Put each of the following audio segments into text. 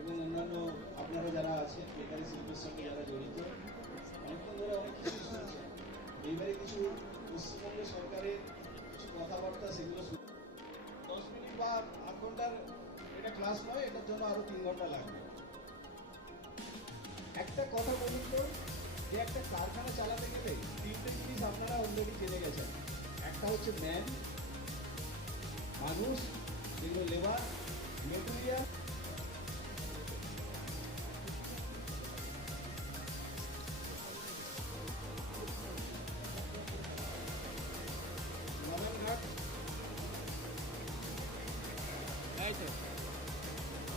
এবং অন্যান্য আপনারা যারা আছেন বেকারি শিল্পের সঙ্গে যারা জড়িত অনেকক্ষণ ধরে অনেক কিছু শুনছেন। এইবারে কিছু পশ্চিমবঙ্গের সরকারের কিছু কথাবার্তা সেগুলো 10 মিনিট বা 8 ঘন্টার এটা ক্লাস নয়, এটার জন্য আরো 3 ঘন্টা লাগবে। একটা কথা বলুন তো, যে একটা কারখানা চালাতে গেলে 3টে জিনিস আপনারা অলরেডি জেনে গেছেন। একটা হচ্ছে মানুষ, যেগুলো লেবার, মেটেরিয়াল,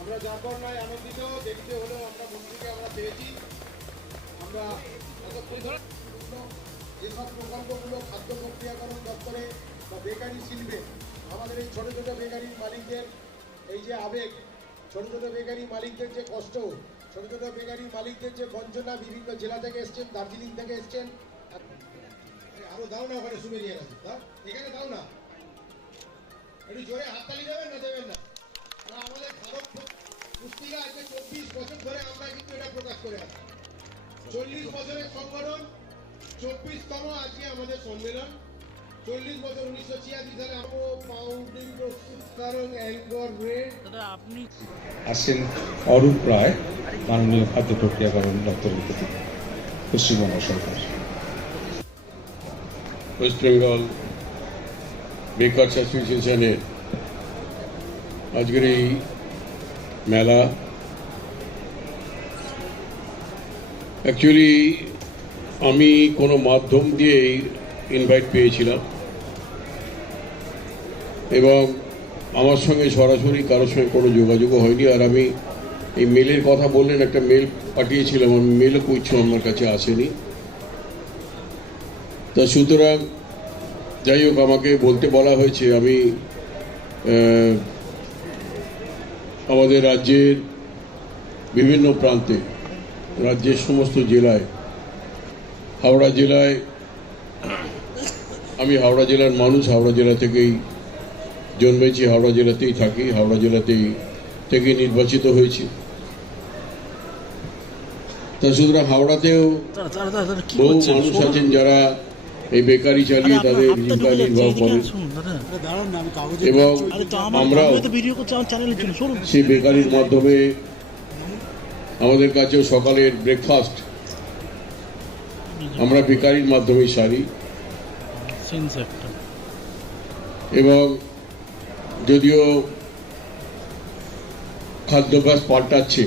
আমরা যারপর নয় আনন্দিত, দেরিতে হলেও আমরা মন্ত্রীকে আমরা পেয়েছি। আমরা যেসব প্রকল্পগুলো খাদ্য প্রক্রিয়াকরণ দপ্তরে বা বেকারি শিল্পে আমাদের এই ছোটো ছোটো বেকারির মালিকদের এই যে আবেগ, ছোটো ছোটো বেকারি মালিকদের যে কষ্ট, ছোটো ছোটো বেকারি মালিকদের যে বঞ্চনা, বিভিন্ন জেলা থেকে এসছেন, দার্জিলিং থেকে এসছেন। আরো দাও না, ওখানে শুনে নিয়ে গেছে, এখানে দাও না, একটু জোরে হাততালি দেবেন না দেবেন না। আমাদের ভারত পুস্তিকা আজকে 24 বছর ধরে আমরা কিন্তু এটা প্রকাশ করে আসছি। 40 বছরের সংগঠন, 24তম আজকে আমাদের সম্মেলন। 40 বছর 1986 সালে পাউডিং প্রস্তুতকারক অ্যাঙ্কর রেড আপনি আসছেন অরূপ রায়, মাননীয় খাদ্য প্রক্রিয়াকরণ দপ্তরের প্রতি, পশ্চিমবঙ্গ সরকার। ওয়েস্ট বেঙ্গল বেকার্স অ্যাসোসিয়েশনের আজকের এই মেলা অ্যাকচুয়ালি আমি কোনো মাধ্যম দিয়েই ইনভাইট পেয়েছিলাম এবং আমার সঙ্গে সরাসরি কারোর সঙ্গে কোনো যোগাযোগও হয়নি। আর আমি এই মেলের কথা বললেন, একটা মেল পাঠিয়েছিলাম, আমি মেলও কিছু আমার কাছে আসেনি। তা সুতরাং যাই হোক, আমাকে বলতে বলা হয়েছে আমি আমাদের রাজ্যের বিভিন্ন প্রান্তে, রাজ্যের সমস্ত জেলায়, হাওড়া জেলায়, আমি হাওড়া জেলার মানুষ, হাওড়া জেলা থেকেই জন্মেছি, হাওড়া জেলাতেই থাকি, হাওড়া জেলাতেই থেকে নির্বাচিত হয়েছি। তা সুতরাং হাওড়াতেও বহু মানুষ আছেন যারা এই বেকারি চালিয়ে তাদের জীবিকা নির্বাহ করেন এবং আমরাও সেই বেকারির মাধ্যমে আমাদের কাছেও সকালের ব্রেকফাস্ট আমরা বেকারির মাধ্যমেই সারি। এবং যদিও খাদ্যাভ্যাস পাল্টাচ্ছে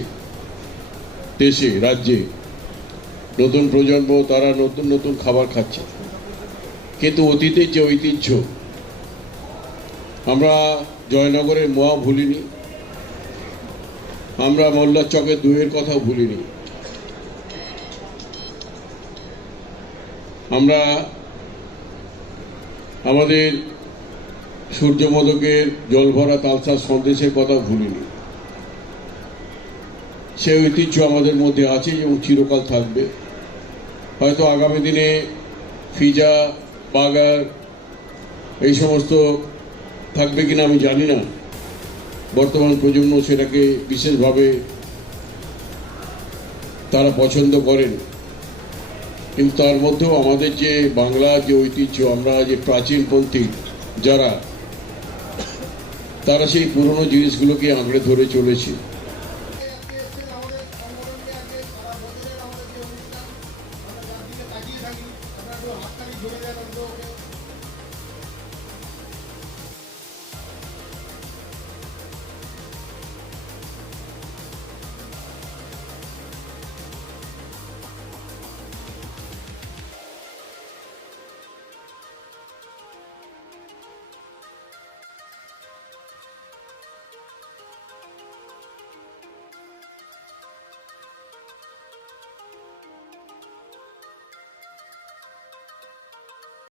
দেশে, রাজ্যে, নতুন প্রজন্ম তারা নতুন নতুন খাবার খাচ্ছে, কিন্তু অতীতের যে ঐতিহ্য, আমরা জয়নগরের মোয়া ভুলিনি, আমরা মোল্লার চকের দইয়ের কথাও ভুলিনি, আমরা আমাদের সূর্যমদকের জলভরা তালসার সন্দেশের কথাও ভুলিনি। সে ঐতিহ্য আমাদের মধ্যে আছে এবং চিরকাল থাকবে। হয়তো আগামী দিনে পিজা, বার্গার এই সমস্ত থাকবে কিনা আমি জানি না, বর্তমান প্রজন্ম সেটাকে বিশেষভাবে তারা পছন্দ করেন, কিন্তু তার মধ্যেও আমাদের যে বাংলা যে ঐতিহ্য, আমরা যে প্রাচীনপন্থী যারা, তারা সেই পুরনো জিনিসগুলোকে আঁকড়ে ধরে চলেছে।